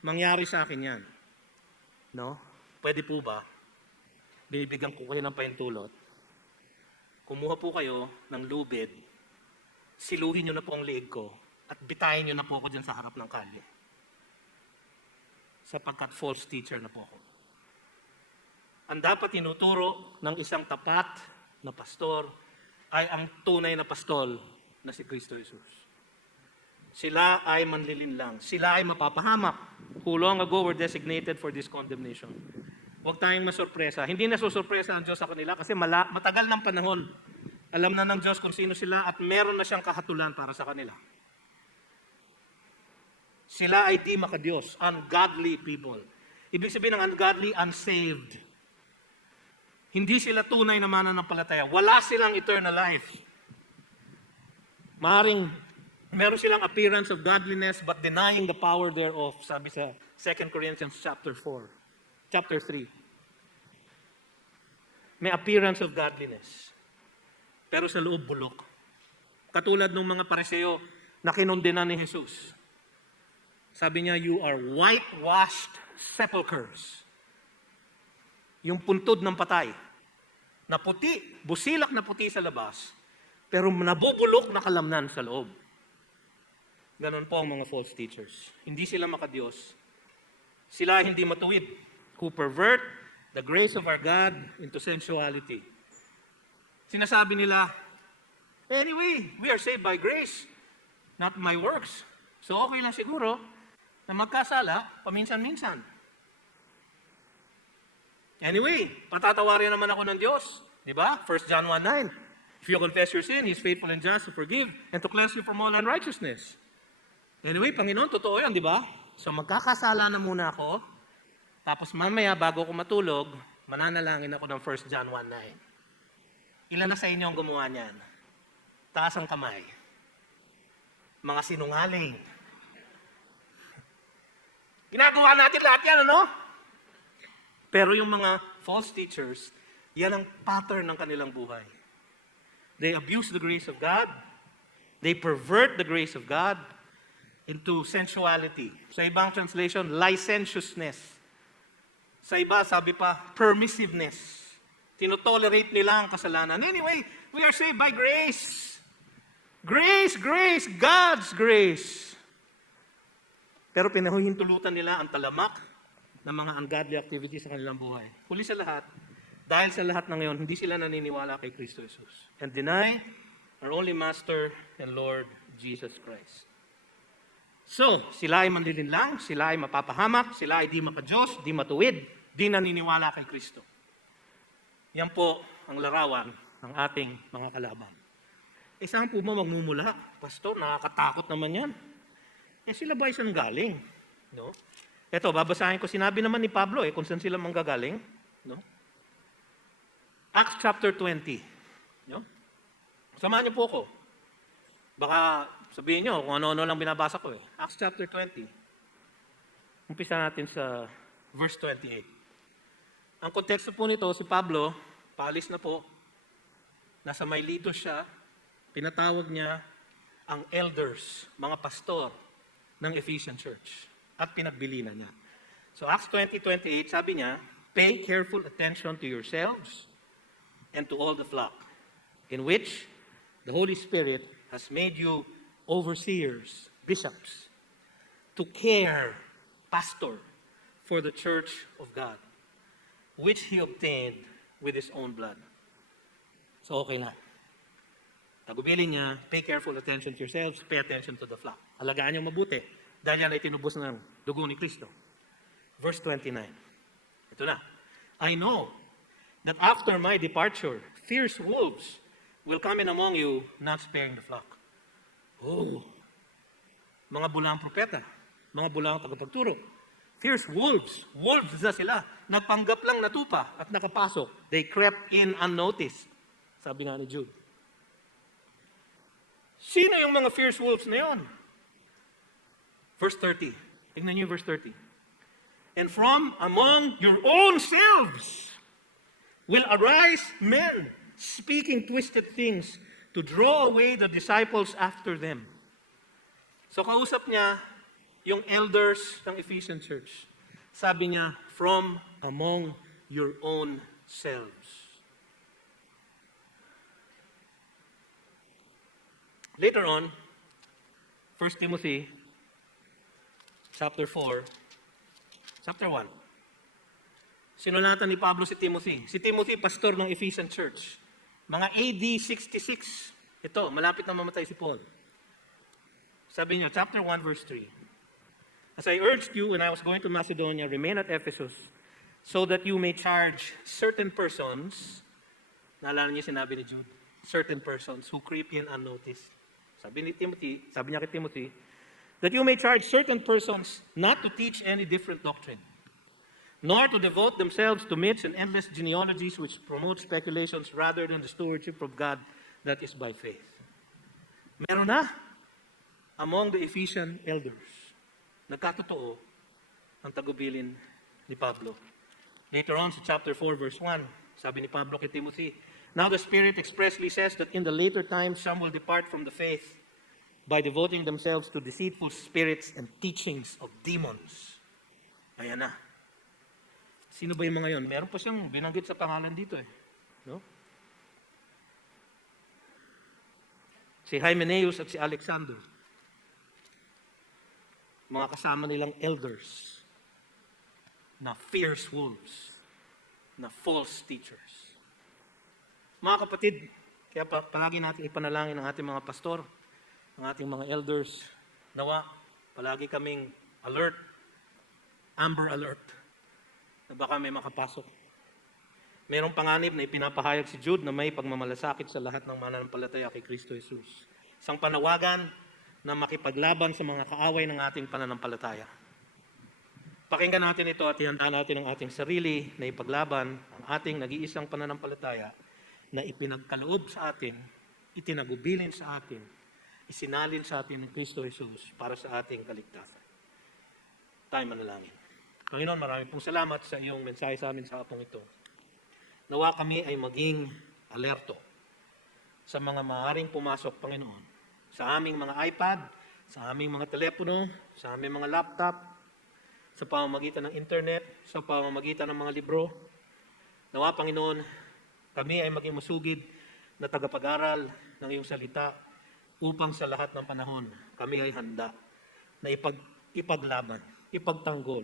mangyari sa akin yan, no? Pwede po ba? binibigyan ko kayo ng paintulot. Kumuha po kayo ng lubid, siluhin nyo na po ang leeg ko, at bitayin nyo na po ako dyan sa harap ng kalye. Sapagkat false teacher na po ako. Ang dapat tinuturo ng isang tapat na pastor ay ang tunay na pastol na si Kristo Jesus. Sila ay manlilinlang. Sila ay mapapahamak. Who long ago were designated for this condemnation. Huwag tayong masurpresa. Hindi na susurpresa ang Diyos sa kanila kasi matagal ng panahon. Alam na ng Diyos kung sino sila at meron na siyang kahatulan para sa kanila. Sila ay di makadiyos, ungodly people. Ibig sabihin ng ungodly, unsaved. Hindi sila tunay na mananampalataya. Wala silang eternal life. Maaring meron silang appearance of godliness but denying the power thereof, sabi sa 2 Corinthians chapter 3. May appearance of godliness. Pero sa loob bulok. Katulad ng mga pariseo na kinundena ni Jesus. Sabi niya, you are whitewashed sepulchres. Yung puntod ng patay. Na puti, busilak na puti sa labas, pero nabubulok na kalamnan sa loob. Ganon po ang mga false teachers. Hindi sila makadiyos. Sila hindi matuwid. Who pervert the grace of our God into sensuality. Sinasabi nila, anyway, we are saved by grace, not my works. So okay lang siguro na magkasala paminsan-minsan. Anyway, patatawarin naman ako ng Diyos. Di ba? 1 John 1:9. If you confess your sin, He's faithful and just to forgive and to cleanse you from all unrighteousness. Anyway, Panginoon, totoo yan, di ba? So magkakasala na muna ako, tapos mamaya bago ako matulog, mananalangin ako ng 1 John 1:9. Ilan na sa inyo ang gumawa niyan? Taas ang kamay. Mga sinungaling. Ginagawa natin lahat yan, ano? Pero yung mga false teachers, yan ang pattern ng kanilang buhay. They abuse the grace of God. They pervert the grace of God into sensuality. Sa ibang translation, licentiousness. Sa iba, sabi pa, permissiveness. Tinotolerate nila ang kasalanan. Anyway, we are saved by grace. Grace, grace, God's grace. Pero pinahihintulutan nila ang talamak ng mga ungodly activities sa kanilang buhay. Huli sa lahat, dahil sa lahat ng ngayon, hindi sila naniniwala kay Kristo Jesus. And deny our only Master and Lord, Jesus Christ. So, sila ay manlilinlang, sila ay mapapahamak, sila ay di makadiyos, di matuwid, di naniniwala kay Kristo. Yan po ang larawan ng ating mga kalaban. Saan po ba magmumula? Pastor, nakakatakot naman yan. Sila ba isang galing? No? Ito, babasahin ko. Sinabi naman ni Pablo kung saan sila manggagaling. No? Acts chapter 20. No? Samahan niyo po ako. Baka sabihin niyo kung ano-ano lang binabasa ko. Acts chapter 20. Umpisa natin sa verse 28. Ang konteksto po nito, si Pablo, paalis na po. Nasa Miletus siya. Pinatawag niya ang elders, mga pastor ng Ephesian Church. At pinagbilinan niya. So Acts 20:28, sabi niya, pay careful attention to yourselves and to all the flock, in which the Holy Spirit has made you overseers, bishops, to care, pastor, for the church of God, which He obtained with His own blood. So okay na. Tagubilin niya, pay careful attention to yourselves, pay attention to the flock. Alagaan niyo mabuti, dahil yan ay tinubos ng dugo ni Kristo. Verse 29. Ito na. I know that after my departure, fierce wolves will come in among you, not sparing the flock. Oh, mga bulang propeta, mga bulang tagapagturo. Fierce wolves. Wolves na sila. Nagpanggap lang natupa at nakapasok. They crept in unnoticed. Sabi nga ni Jude. Sino yung mga fierce wolves na yun? Verse 30. Tingnan niyo verse 30. And from among your own selves will arise men speaking twisted things to draw away the disciples after them. So kausap niya yung elders ng Ephesian Church. Sabi niya, from among your own selves. Later on, 1 Timothy chapter 4, chapter 1. Sinulatan ni Pablo si Timothy. Si Timothy, pastor ng Ephesian Church. Mga AD 66. Ito, malapit na mamatay si Paul. Sabi niya, chapter 1, verse 3. As I urged you when I was going to Macedonia, remain at Ephesus, so that you may charge certain persons, naalala niyo sinabi ni Jude, certain persons who creep in unnoticed. Sabi niya kay Timothy, that you may charge certain persons not to teach any different doctrine, nor to devote themselves to myths and endless genealogies which promote speculations rather than the stewardship of God that is by faith. Meron na among the Ephesian elders, nagkatotoo ang tagubilin ni Pablo. Later on sa chapter 4 verse 1, sabi ni Pablo kay Timothy, now the Spirit expressly says that in the later times some will depart from the faith by devoting themselves to deceitful spirits and teachings of demons. Ayan na. Sino ba yung mga yon? Meron pa siyang binanggit sa pangalan dito eh. No? Si Hymenaeus at si Alexander. Mga kasama nilang elders na fierce wolves, na false teachers. Mga kapatid, kaya palagi natin ipanalangin ang ating mga pastor, ang ating mga elders, nawa, palagi kaming alert, amber alert, na baka may makapasok. Merong panganib na ipinapahayag si Jude na may pagmamalasakit sa lahat ng mananampalataya kay Kristo Jesus. Isang panawagan na makipaglaban sa mga kaaway ng ating pananampalataya. Pakinggan natin ito at ihanda natin ang ating sarili na ipaglaban ang ating nag-iisang pananampalataya na ipinagkaloob sa atin, itinagubilin sa atin, isinalin sa atin ng Kristo Jesus para sa ating kaligtasan. Tayo manalangin. Panginoon, maraming pong salamat sa iyong mensahe sa amin sa hapong ito. Nawa kami ay maging alerto sa mga maaaring pumasok, Panginoon, sa aming mga iPad, sa aming mga telepono, sa aming mga laptop, sa pamamagitan ng internet, sa pamamagitan ng mga libro. Nawa, Panginoon, kami ay maging masugid na tagapag-aral ng iyong salita upang sa lahat ng panahon kami ay handa na ipaglaban, ipagtanggol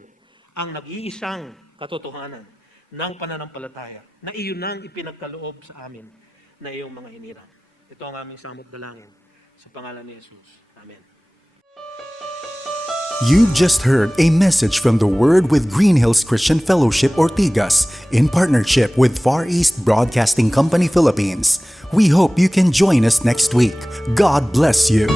ang nag-iisang katotohanan ng pananampalataya na iyon ang ipinagkaloob sa amin na iyong mga hinirang. Ito ang aming samot dalangin sa pangalan ni Jesus. Amen. You've just heard a message from the Word with Green Hills Christian Fellowship Ortigas in partnership with Far East Broadcasting Company Philippines. We hope you can join us next week. God bless you.